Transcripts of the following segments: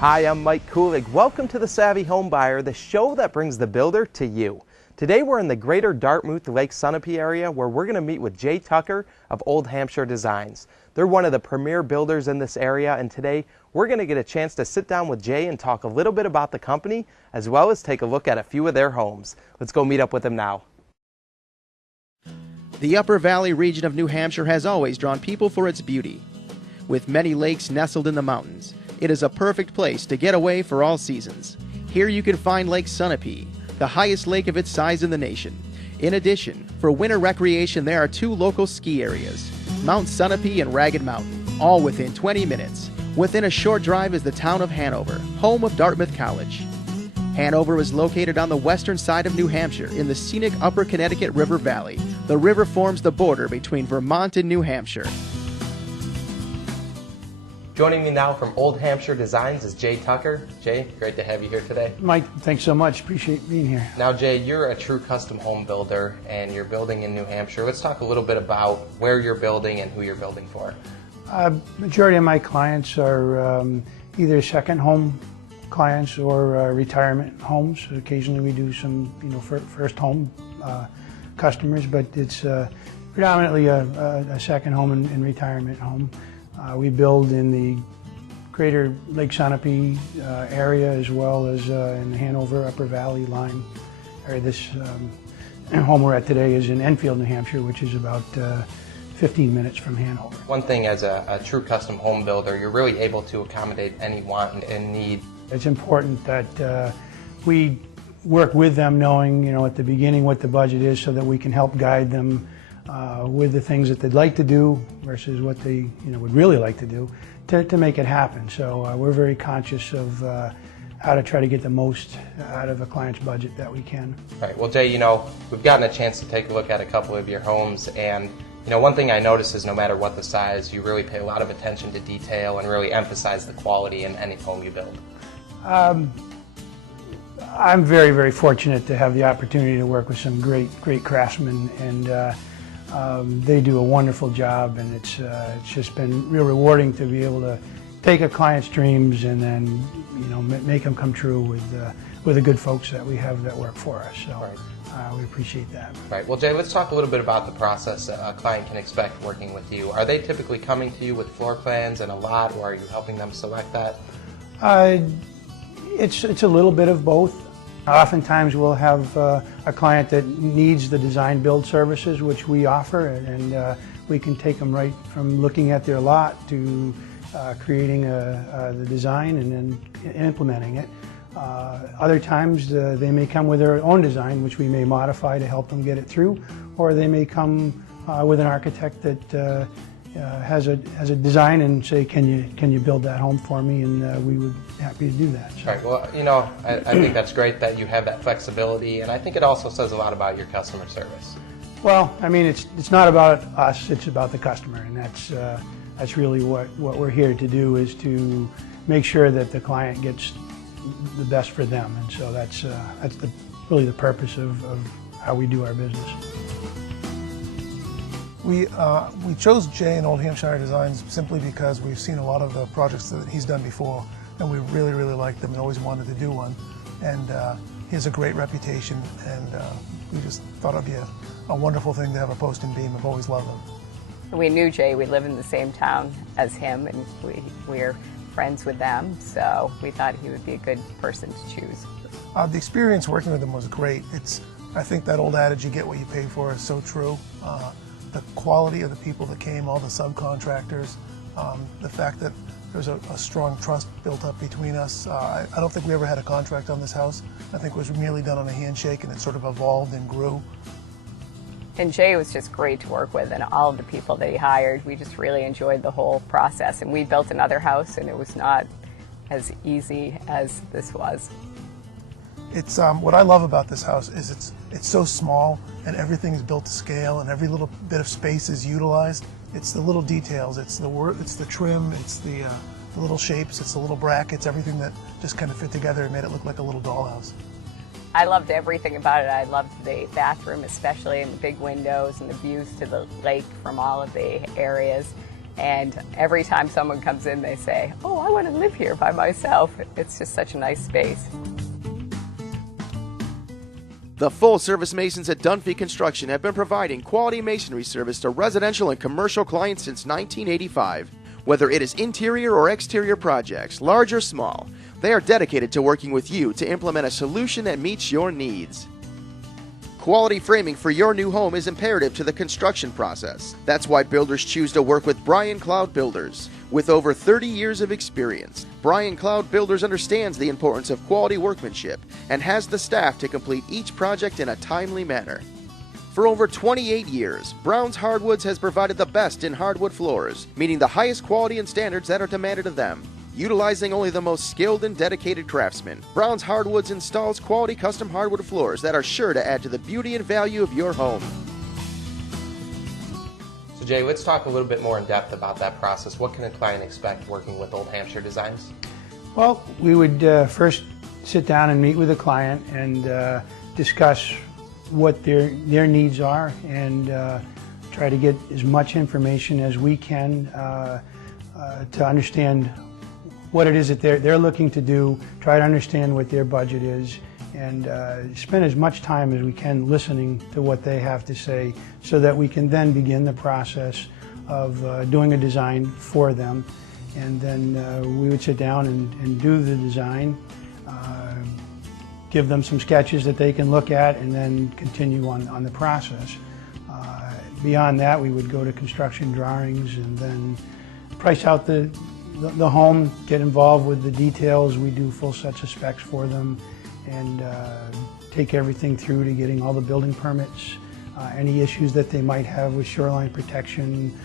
Hi, I'm Mike Kulig. Welcome to The Savvy Homebuyer, the show that brings the builder to you. Today we're in the greater Dartmouth Lake Sunapee area where we're going to meet with Jay Tucker of Old Hampshire Designs. They're one of the premier builders in this area, and today we're going to get a chance to sit down with Jay and talk a little bit about the company as well as take a look at a few of their homes. Let's go meet up with them now. The Upper Valley region of New Hampshire has always drawn people for its beauty. With many lakes nestled in the mountains, it is a perfect place to get away for all seasons. Here you can find Lake Sunapee, the highest lake of its size in the nation. In addition, for winter recreation there are two local ski areas, Mount Sunapee and Ragged Mountain, all within 20 minutes. Within a short drive is the town of Hanover, home of Dartmouth College. Hanover is located on the western side of New Hampshire in the scenic Upper Connecticut River Valley. The river forms the border between Vermont and New Hampshire. Joining me now from Old Hampshire Designs is Jay Tucker. Jay, great to have you here today. Mike, thanks so much. Appreciate being here. Now, Jay, you're a true custom home builder and you're building in New Hampshire. Let's talk a little bit about where you're building and who you're building for. Majority of my clients are either second home clients or retirement homes. Occasionally we do some, first home customers, but it's predominantly a second home and retirement home. We build in the greater Lake Sunapee area as well as in the Hanover Upper Valley line area. This home we're at today is in Enfield, New Hampshire, which is about 15 minutes from Hanover. One thing as a true custom home builder, you're really able to accommodate any want and need. It's important that we work with them knowing, at the beginning what the budget is so that we can help guide them with the things that they'd like to do versus what they would really like to do to make it happen. So we're very conscious of how to try to get the most out of a client's budget that we can. Right. Well, Jay, we've gotten a chance to take a look at a couple of your homes, and one thing I notice is no matter what the size, you really pay a lot of attention to detail and really emphasize the quality in any home you build. I'm very, very fortunate to have the opportunity to work with some great craftsmen, and they do a wonderful job, and it's just been real rewarding to be able to take a client's dreams and then make them come true with the good folks that we have that work for us. So right. We appreciate that. Right. Well, Jay, let's talk a little bit about the process a client can expect working with you. Are they typically coming to you with floor plans and a lot, or are you helping them select that? It's a little bit of both. Oftentimes we'll have a client that needs the design build services, which we offer, and we can take them right from looking at their lot to creating the design and then implementing it. Other times they may come with their own design, which we may modify to help them get it through, or they may come with an architect that has a design and say, can you build that home for me, and we would be happy to do that. So. Right. Well, I think that's great that you have that flexibility, and I think it also says a lot about your customer service. Well, I mean, it's not about us; it's about the customer, and that's really what we're here to do, is to make sure that the client gets the best for them, and so that's really the purpose of how we do our business. We chose Jay and Old Hampshire Designs simply because we've seen a lot of the projects that he's done before, and we really, really liked them and always wanted to do one. And he has a great reputation, and we just thought it'd be a wonderful thing to have a post and beam. I've always loved them. We knew Jay. We live in the same town as him, and we're friends with them, so we thought he would be a good person to choose. The experience working with him was great. I think that old adage, you get what you pay for, is so true. The quality of the people that came, all the subcontractors, the fact that there's a strong trust built up between us. I don't think we ever had a contract on this house. I think it was merely done on a handshake, and it sort of evolved and grew. And Jay was just great to work with, and all of the people that he hired, we just really enjoyed the whole process. And we built another house, and it was not as easy as this was. It's what I love about this house is it's so small, and everything is built to scale, and every little bit of space is utilized. It's the little details, it's the trim, it's the little shapes, it's the little brackets, everything that just kind of fit together and made it look like a little dollhouse. I loved everything about it. I loved the bathroom especially, and the big windows and the views to the lake from all of the areas. And every time someone comes in, they say, "Oh, I want to live here by myself." It's just such a nice space. The full-service masons at Dunphy Construction have been providing quality masonry service to residential and commercial clients since 1985. Whether it is interior or exterior projects, large or small, they are dedicated to working with you to implement a solution that meets your needs. Quality framing for your new home is imperative to the construction process. That's why builders choose to work with Brian Cloud Builders. With over 30 years of experience, Brian Cloud Builders understands the importance of quality workmanship and has the staff to complete each project in a timely manner. For over 28 years, Brown's Hardwoods has provided the best in hardwood floors, meeting the highest quality and standards that are demanded of them. Utilizing only the most skilled and dedicated craftsmen, Brown's Hardwoods installs quality custom hardwood floors that are sure to add to the beauty and value of your home. So Jay, let's talk a little bit more in depth about that process. What can a client expect working with Old Hampshire Designs? Well, we would first sit down and meet with the client and discuss what their needs are and try to get as much information as we can to understand what it is that they're looking to do, try to understand what their budget is, and spend as much time as we can listening to what they have to say so that we can then begin the process of doing a design for them. And then we would sit down and do the design, give them some sketches that they can look at, and then continue on the process. Beyond that, we would go to construction drawings and then price out the home, get involved with the details. We do full sets of specs for them and take everything through to getting all the building permits, any issues that they might have with shoreline protection,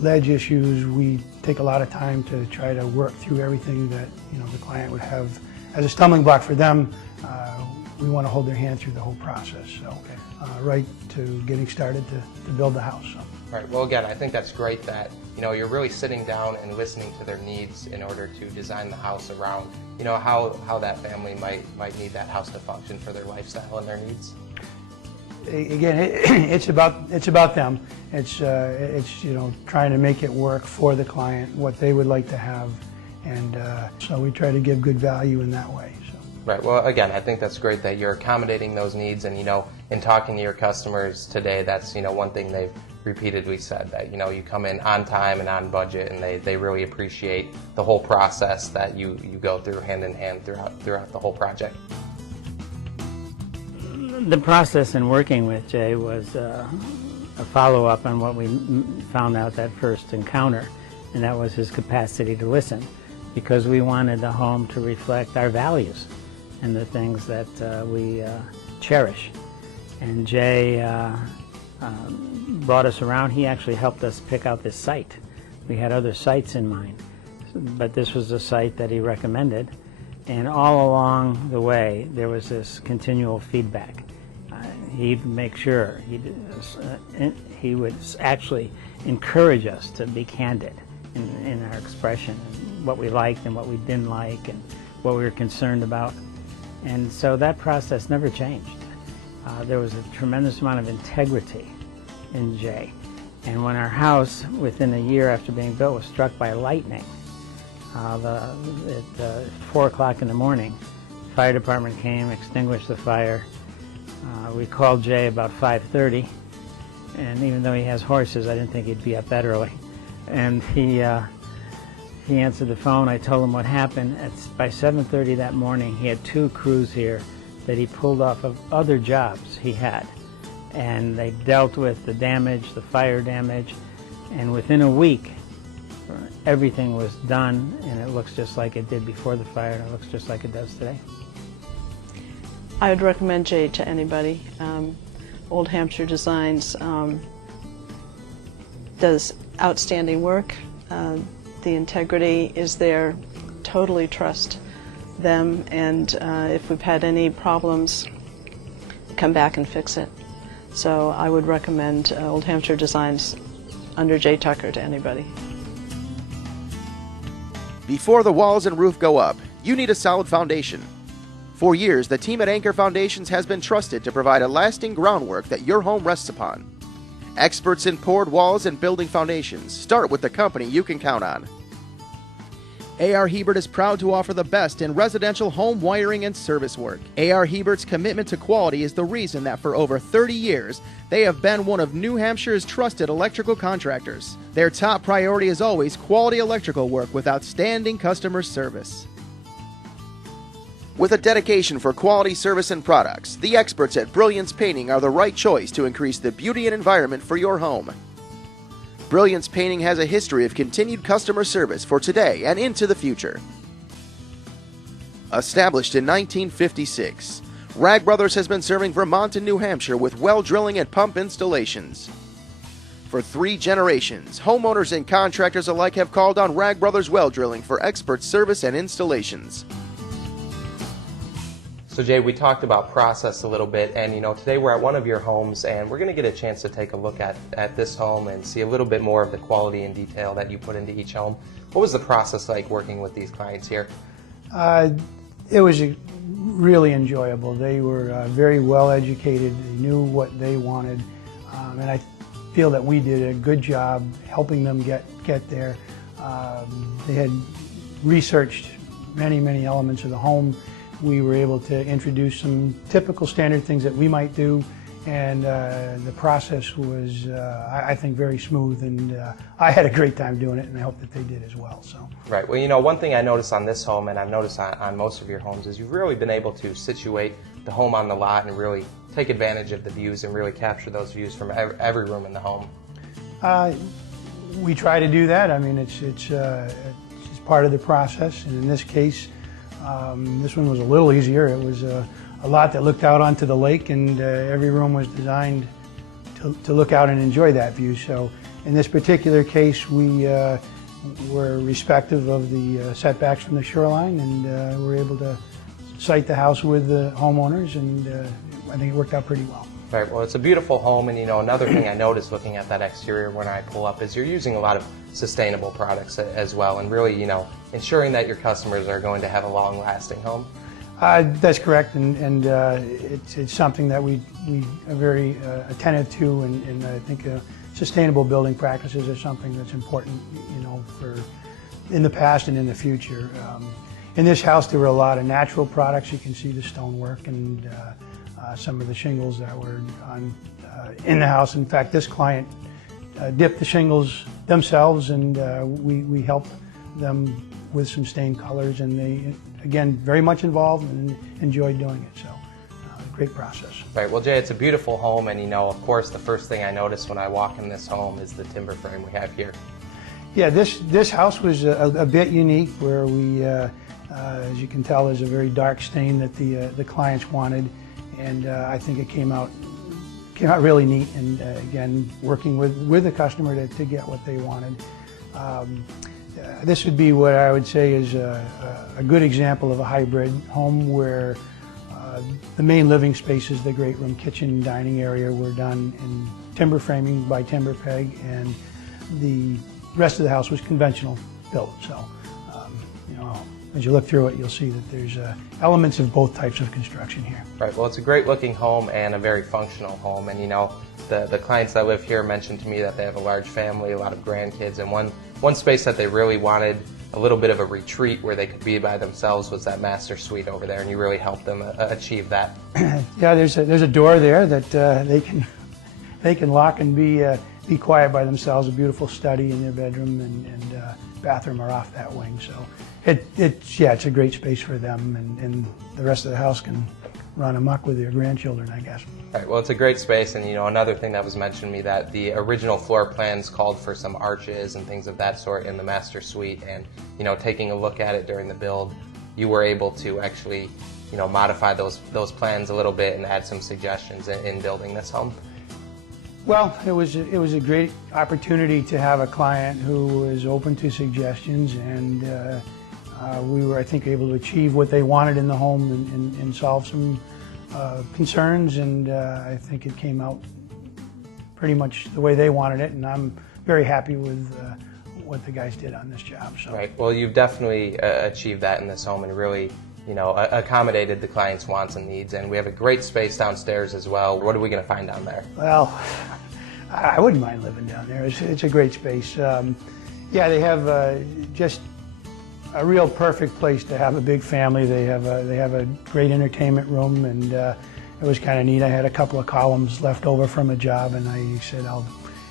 ledge issues. We take a lot of time to try to work through everything that the client would have as a stumbling block for them. We want to hold their hand through the whole process, so right to getting started to build the house. So. Right. Well, again, I think that's great that you're really sitting down and listening to their needs in order to design the house around how that family might need that house to function for their lifestyle and their needs. Again, it's about them. It's trying to make it work for the client, what they would like to have, and so we try to give good value in that way. So. Right. Well, again, I think that's great that you're accommodating those needs, and in talking to your customers today, that's one thing they've repeatedly said, that you come in on time and on budget, and they really appreciate the whole process that you go through hand in hand throughout the whole project. The process in working with Jay was a follow-up on what we found out that first encounter, and that was his capacity to listen, because we wanted the home to reflect our values and the things that we cherish. And Jay brought us around. He actually helped us pick out this site. We had other sites in mind, but this was the site that he recommended. And all along the way, there was this continual feedback. He'd make sure, he would actually encourage us to be candid in our expression, what we liked and what we didn't like and what we were concerned about. And so that process never changed. There was a tremendous amount of integrity in Jay. And when our house, within a year after being built, was struck by lightning, at 4 o'clock in the morning, the fire department came, extinguished the fire. We called Jay about 5:30, and even though he has horses, I didn't think he'd be up that early. And he answered the phone. I told him what happened. By 7:30 that morning, he had 2 crews here that he pulled off of other jobs he had. And they dealt with the damage, the fire damage, and within a week, everything was done, and it looks just like it did before the fire, and it looks just like it does today. I would recommend Jay to anybody. Old Hampshire Designs does outstanding work. The integrity is there. Totally trust them, and if we've had any problems, come back and fix it. So I would recommend Old Hampshire Designs under Jay Tucker to anybody. Before the walls and roof go up, you need a solid foundation. For years, the team at Anchor Foundations has been trusted to provide a lasting groundwork that your home rests upon. Experts in poured walls and building foundations. Start with the company you can count on. A.R. Hebert is proud to offer the best in residential home wiring and service work. A.R. Hebert's commitment to quality is the reason that for over 30 years, they have been one of New Hampshire's trusted electrical contractors. Their top priority is always quality electrical work with outstanding customer service. With a dedication for quality service and products, the experts at Brilliance Painting are the right choice to increase the beauty and environment for your home. Brilliance Painting has a history of continued customer service for today and into the future. Established in 1956, Rag Brothers has been serving Vermont and New Hampshire with well drilling and pump installations. For 3 generations, homeowners and contractors alike have called on Rag Brothers Well Drilling for expert service and installations. So Jay, we talked about process a little bit, and today we're at one of your homes, and we're going to get a chance to take a look at this home and see a little bit more of the quality and detail that you put into each home. What was the process like working with these clients here? It was really enjoyable. They were very well educated. They knew what they wanted, and I feel that we did a good job helping them get there. They had researched many elements of the home. We were able to introduce some typical standard things that we might do, and the process was, I think, very smooth, and I had a great time doing it, and I hope that they did as well. So. Right. Well, one thing I noticed on this home, and I've noticed on most of your homes, is you've really been able to situate the home on the lot and really take advantage of the views and really capture those views from every room in the home. We try to do that. I mean, it's part of the process, and in this case, this one was a little easier. It was a lot that looked out onto the lake, and every room was designed to look out and enjoy that view. So in this particular case, we were respective of the setbacks from the shoreline, and were able to site the house with the homeowners, and I think it worked out pretty well. Right, well, it's a beautiful home, and another thing I noticed looking at that exterior when I pull up is you're using a lot of sustainable products as well, and really, ensuring that your customers are going to have a long-lasting home. That's correct, and it's something that we are very attentive to, and I think sustainable building practices are something that's important, for in the past and in the future. In this house, there were a lot of natural products. You can see the stonework and some of the shingles that were on in the house. In fact, this client dipped the shingles themselves, and we helped them with some stained colors, and they, again, very much involved and enjoyed doing it. So, great process. Right. Well, Jay, it's a beautiful home, and of course, the first thing I notice when I walk in this home is the timber frame we have here. Yeah, this house was a bit unique, where we, as you can tell, there's a very dark stain that the clients wanted. And I think it came out really neat, and again, working with the customer to get what they wanted. This would be what I would say is a good example of a hybrid home, where the main living spaces, the great room, kitchen, and dining area, were done in timber framing by Timberpeg, and the rest of the house was conventional built. So, as you look through it, you'll see that there's elements of both types of construction here. Right. Well, it's a great looking home and a very functional home. And the clients that live here mentioned to me that they have a large family, a lot of grandkids, and one space that they really wanted a little bit of a retreat where they could be by themselves was that master suite over there, and you really helped them achieve that. Yeah, there's a door there that they can lock and be quiet by themselves. A beautiful study in their bedroom and bathroom are off that wing. So. It's a great space for them, and the rest of the house can run amok with their grandchildren, I guess. Right, well, it's a great space, and another thing that was mentioned to me, that the original floor plans called for some arches and things of that sort in the master suite, and taking a look at it during the build, you were able to actually modify those plans a little bit and add some suggestions in building this home. Well, it was a great opportunity to have a client who was open to suggestions, and we were, I think, able to achieve what they wanted in the home and solve some concerns, and I think it came out pretty much the way they wanted it, and I'm very happy with what the guys did on this job. So. Right. Well, you've definitely achieved that in this home, and really, accommodated the client's wants and needs. And we have a great space downstairs as well. What are we going to find down there? Well, I wouldn't mind living down there. It's a great space. Yeah, they have just a real perfect place to have a big family. They have a great entertainment room, and it was kind of neat. I had a couple of columns left over from a job, and I said I'll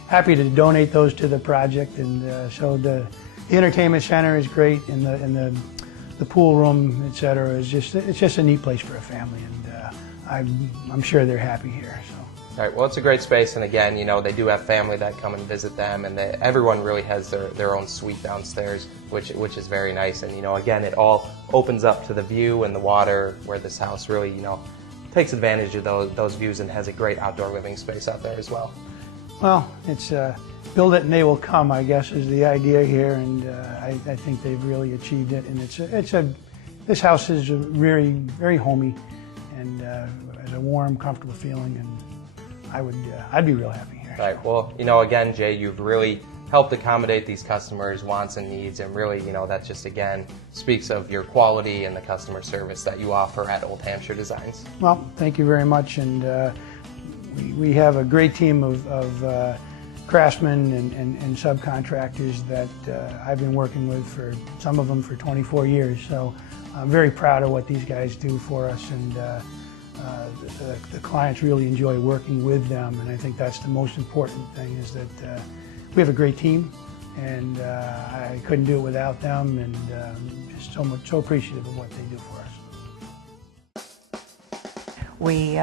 happy to donate those to the project. And so the entertainment center is great, and the pool room, etc. is just a neat place for a family, and I'm sure they're happy here. So. All right, well, it's a great space, and again, they do have family that come and visit them, and everyone really has their own suite downstairs, which is very nice. And again, it all opens up to the view and the water, where this house really takes advantage of those views and has a great outdoor living space out there as well. Well, it's build it and they will come, I guess, is the idea here, and I think they've really achieved it. And this house is very, very homey, and has a warm, comfortable feeling, and I'd be real happy here. Right. Well, again, Jay, you've really helped accommodate these customers' wants and needs, and really, that just again speaks of your quality and the customer service that you offer at Old Hampshire Designs. Well, thank you very much, and we have a great team of craftsmen and subcontractors that I've been working with, for some of them for 24 years. So I'm very proud of what these guys do for us, and the clients really enjoy working with them, and I think that's the most important thing, is that we have a great team, and I couldn't do it without them, and just so appreciative of what they do for us. We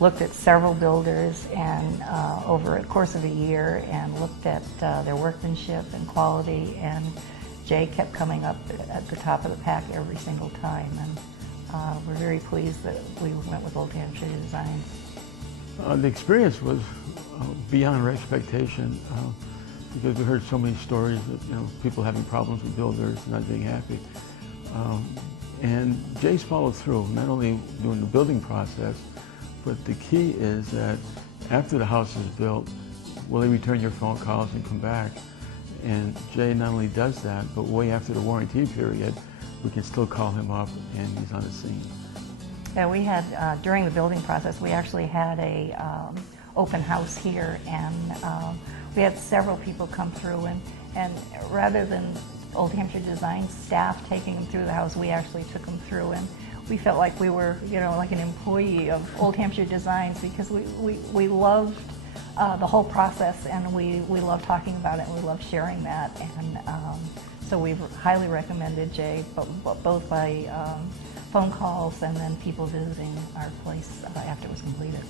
looked at several builders and over the course of a year, and looked at their workmanship and quality, and Jay kept coming up at the top of the pack every single time, and we're very pleased that we went with Old Hampshire Designs. The experience was beyond our expectation, because we heard so many stories of people having problems with builders, not being happy. And Jay's followed through, not only during the building process, but the key is that after the house is built, will they return your phone calls and come back? And Jay not only does that, but way after the warranty period, we can still call him up and he's on the scene. Yeah, we had, during the building process, we actually had a open house here, and we had several people come through, and rather than Old Hampshire Design staff taking them through the house, we actually took them through, and we felt like we were, like an employee of Old Hampshire Designs, because we loved the whole process, and we loved talking about it, and we loved sharing that, and so we've highly recommended Jay, both by phone calls and then people visiting our place after it was completed.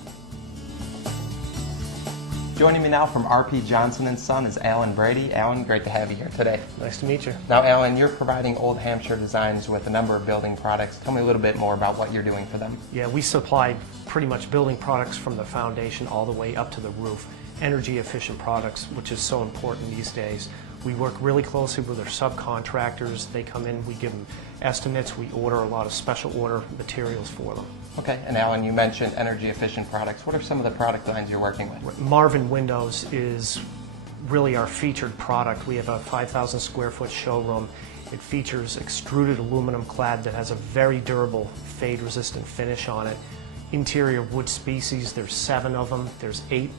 Joining me now from R.P. Johnson & Son is Alan Brady. Alan, great to have you here today. Nice to meet you. Now, Alan, you're providing Old Hampshire Designs with a number of building products. Tell me a little bit more about what you're doing for them. Yeah, we supply pretty much building products from the foundation all the way up to the roof. Energy efficient products, which is so important these days. We work really closely with our subcontractors. They come in, we give them estimates, we order a lot of special order materials for them. Okay, and Alan, you mentioned energy efficient products. What are some of the product lines you're working with? Marvin Windows is really our featured product. We have a 5,000 square foot showroom. It features extruded aluminum clad that has a very durable fade resistant finish on it. Interior wood species, there's 7 of them. There's 8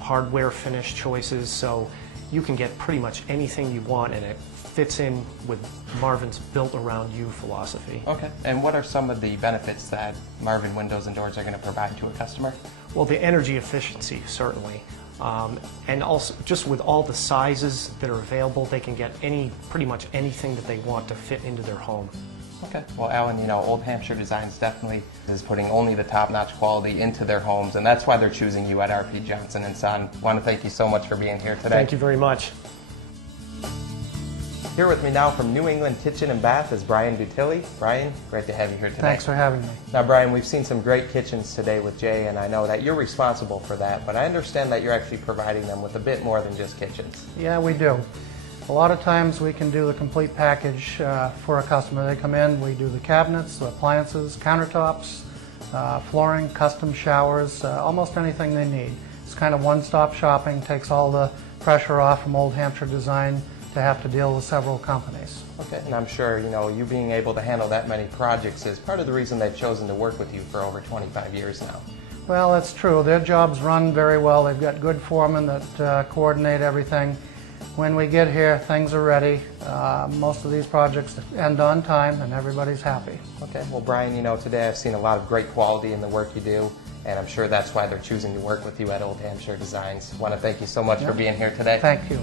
hardware finish choices, so you can get pretty much anything you want, and it fits in with Marvin's built around you philosophy. Okay, and what are some of the benefits that Marvin windows and doors are going to provide to a customer? Well, the energy efficiency, certainly. And also, just with all the sizes that are available, they can get pretty much anything that they want to fit into their home. Okay. Well, Alan, Old Hampshire Designs definitely is putting only the top-notch quality into their homes, and that's why they're choosing you at R.P. Johnson & Son. I want to thank you so much for being here today. Thank you very much. Here with me now from New England Kitchen and Bath is Brian Dutilli. Brian, great to have you here today. Thanks for having me. Now, Brian, we've seen some great kitchens today with Jay, and I know that you're responsible for that, but I understand that you're actually providing them with a bit more than just kitchens. Yeah, we do. A lot of times we can do the complete package for a customer. They come in, we do the cabinets, the appliances, countertops, flooring, custom showers, almost anything they need. It's kind of one-stop shopping, takes all the pressure off from Old Hampshire Design to have to deal with several companies. Okay, and I'm sure, you being able to handle that many projects is part of the reason they've chosen to work with you for over 25 years now. Well, that's true. Their jobs run very well. They've got good foremen that coordinate everything. When we get here, things are ready. Most of these projects end on time and everybody's happy. Okay, well Brian, you know, today I've seen a lot of great quality in the work you do, and I'm sure that's why they're choosing to work with you at Old Hampshire Designs. I want to thank you so much for being here today. Thank you.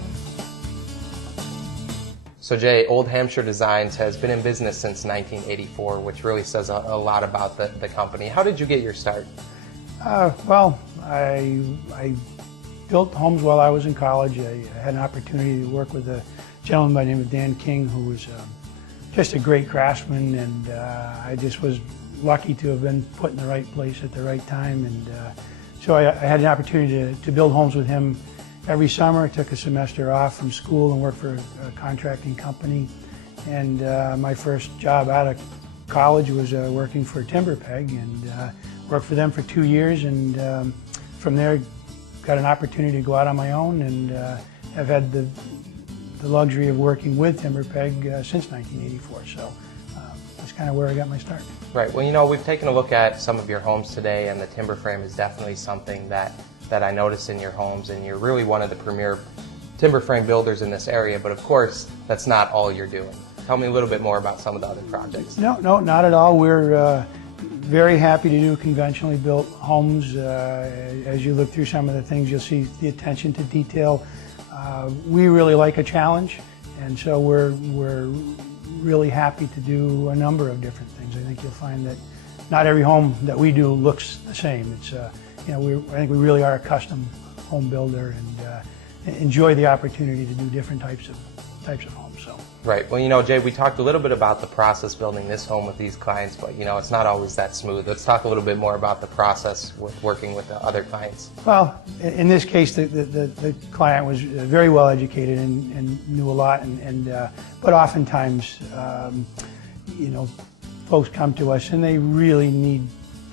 So Jay, Old Hampshire Designs has been in business since 1984, which really says a lot about the company. How did you get your start? Well, I built homes while I was in college. I had an opportunity to work with a gentleman by the name of Dan King, who was just a great craftsman, and I just was lucky to have been put in the right place at the right time. And so I had an opportunity to build homes with him every summer. I took a semester off from school and worked for a contracting company. And my first job out of college was working for Timberpeg, and worked for them for 2 years, and from there got an opportunity to go out on my own, and have had the luxury of working with Timberpeg since 1984. So that's kind of where I got my start. Right. Well, you know, we've taken a look at some of your homes today, and the timber frame is definitely something that I notice in your homes, and you're really one of the premier timber frame builders in this area. But of course, that's not all you're doing. Tell me a little bit more about some of the other projects. No, not at all. We're very happy to do conventionally built homes. As you look through some of the things, you'll see the attention to detail. We really like a challenge, and so we're really happy to do a number of different things. I think you'll find that not every home that we do looks the same. It's you know, I think we really are a custom home builder, and enjoy the opportunity to do different types of homes. So. Right. Well, you know, Jay, we talked a little bit about the process building this home with these clients, but you know, it's not always that smooth. Let's talk a little bit more about the process with working with the other clients. Well, in this case, the client was very well educated and knew a lot, but oftentimes, you know, folks come to us and they really need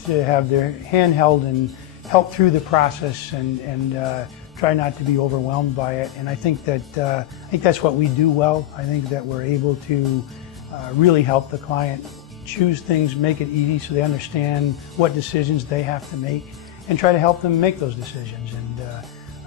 to have their hand held and help through the process, and try not to be overwhelmed by it. And I think that's what we do well. I think that we're able to really help the client choose things, make it easy so they understand what decisions they have to make, and try to help them make those decisions. And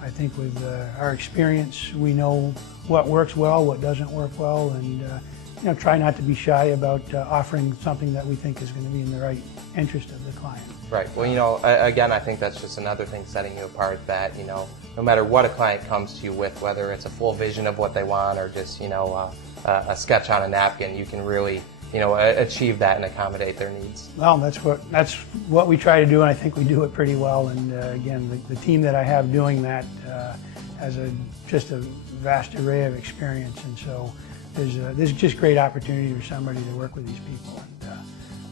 I think with our experience, we know what works well, what doesn't work well, and you know, try not to be shy about offering something that we think is going to be in the right interest of the client. Right. Well, you know, again, I think that's just another thing setting you apart, that, you know, no matter what a client comes to you with, whether it's a full vision of what they want or just, you know, a sketch on a napkin, you can really, you know, achieve that and accommodate their needs. Well, that's what we try to do, and I think we do it pretty well. And again, the team that I have doing that has just a vast array of experience, and so there's just great opportunity for somebody to work with these people,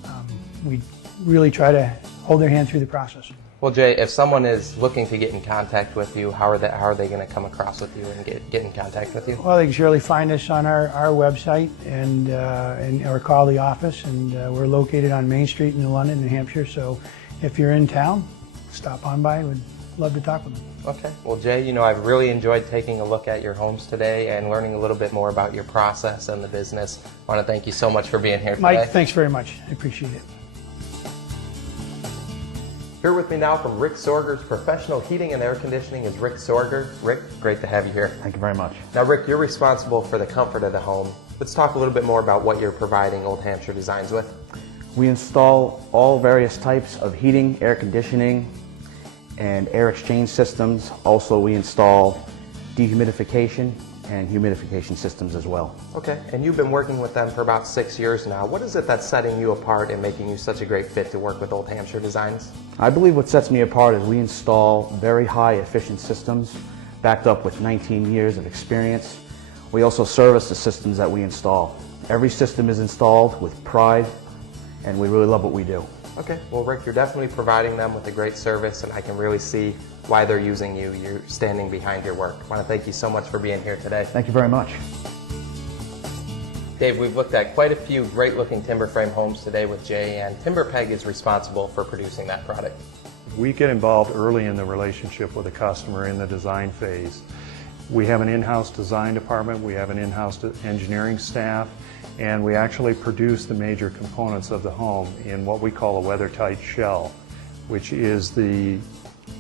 and we really try to hold their hand through the process. Well, Jay, if someone is looking to get in contact with you, how are they going to come across with you and get in contact with you? Well, they can surely find us on our website and or call the office, and we're located on Main Street in New London, New Hampshire. So if you're in town, stop on by. We'd love to talk with them. Okay. Well, Jay, you know, I've really enjoyed taking a look at your homes today and learning a little bit more about your process and the business. I want to thank you so much for being here today. Mike, thanks very much. I appreciate it. Here with me now from Rick Sorger's Professional Heating and Air Conditioning is Rick Sorger. Rick, great to have you here. Thank you very much. Now, Rick, you're responsible for the comfort of the home. Let's talk a little bit more about what you're providing Old Hampshire Designs with. We install all various types of heating, air conditioning, and air exchange systems. Also, we install dehumidification and humidification systems as well. Okay, and you've been working with them for about 6 years now. What is it that's setting you apart and making you such a great fit to work with Old Hampshire Designs? I believe what sets me apart is we install very high efficient systems backed up with 19 years of experience. We also service the systems that we install. Every system is installed with pride, and we really love what we do. Okay, well, Rick, you're definitely providing them with a great service, and I can really see why they're using you. You're standing behind your work. I want to thank you so much for being here today. Thank you very much. Dave, we've looked at quite a few great-looking timber frame homes today with Jay, and Timberpeg is responsible for producing that product. We get involved early in the relationship with the customer in the design phase. We have an in-house design department, we have an in-house engineering staff, and we actually produce the major components of the home in what we call a weather-tight shell. which is the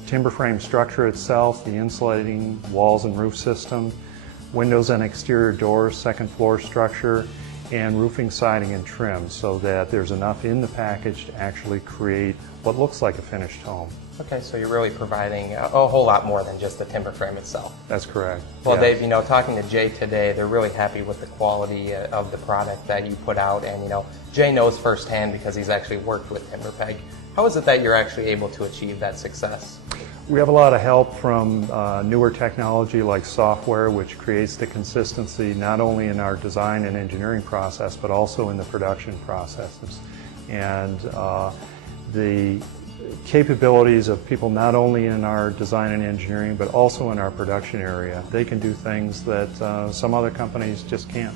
timber frame structure itself, the insulating walls and roof system, windows and exterior doors, second floor structure, and roofing, siding, and trim, so that there's enough in the package to actually create what looks like a finished home. Okay, so you're really providing a whole lot more than just the timber frame itself. That's correct. Well, yes. Dave, talking to Jay today, they're really happy with the quality of the product that you put out, and Jay knows firsthand because he's actually worked with Timberpeg. How is it that you're actually able to achieve that success? We have a lot of help from newer technology like software, which creates the consistency not only in our design and engineering process, but also in the production processes. And the capabilities of people not only in our design and engineering, but also in our production area. They can do things that some other companies just can't.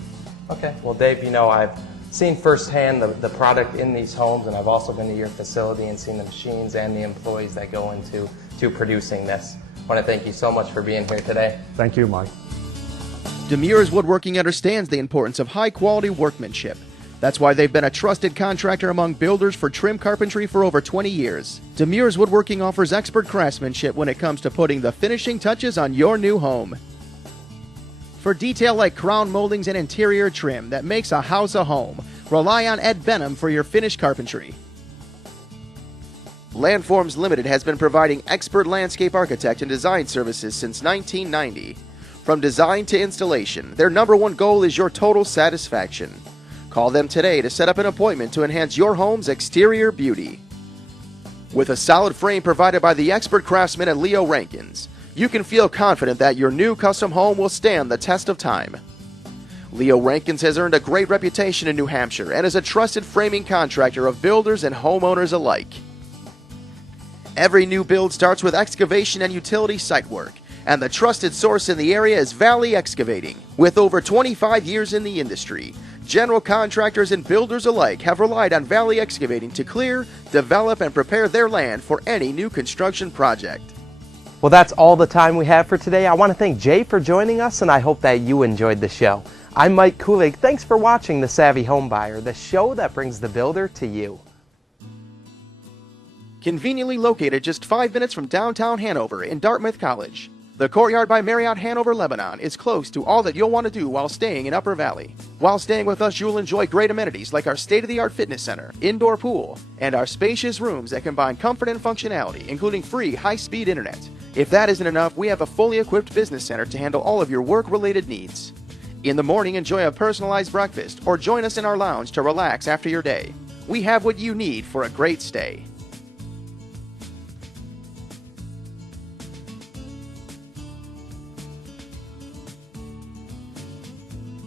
Okay, well Dave, I've seen firsthand the product in these homes, and I've also been to your facility and seen the machines and the employees that go into producing this. I want to thank you so much for being here today. Thank you, Mike. Demers Woodworking understands the importance of high-quality workmanship. That's why they've been a trusted contractor among builders for trim carpentry for over 20 years. Demers Woodworking offers expert craftsmanship when it comes to putting the finishing touches on your new home. For detail like crown moldings and interior trim that makes a house a home, rely on Ed Benham for your finished carpentry. Landforms Limited has been providing expert landscape architect and design services since 1990. From design to installation, their #1 goal is your total satisfaction. Call them today to set up an appointment to enhance your home's exterior beauty. With a solid frame provided by the expert craftsman at Leo Rankins, you can feel confident that your new custom home will stand the test of time. Leo Rankins has earned a great reputation in New Hampshire and is a trusted framing contractor of builders and homeowners alike. Every new build starts with excavation and utility site work, and the trusted source in the area is Valley Excavating. With over 25 years in the industry, general contractors and builders alike have relied on Valley Excavating to clear, develop, and prepare their land for any new construction project. Well, that's all the time we have for today. I want to thank Jay for joining us, and I hope that you enjoyed the show. I'm Mike Kulig. Thanks for watching The Savvy Homebuyer, the show that brings the builder to you. Conveniently located just 5 minutes from downtown Hanover in Dartmouth College, the Courtyard by Marriott Hanover Lebanon is close to all that you'll want to do while staying in Upper Valley. While staying with us, you'll enjoy great amenities like our state-of-the-art fitness center, indoor pool, and our spacious rooms that combine comfort and functionality, including free high-speed internet. If that isn't enough, we have a fully equipped business center to handle all of your work-related needs. In the morning, enjoy a personalized breakfast or join us in our lounge to relax after your day. We have what you need for a great stay.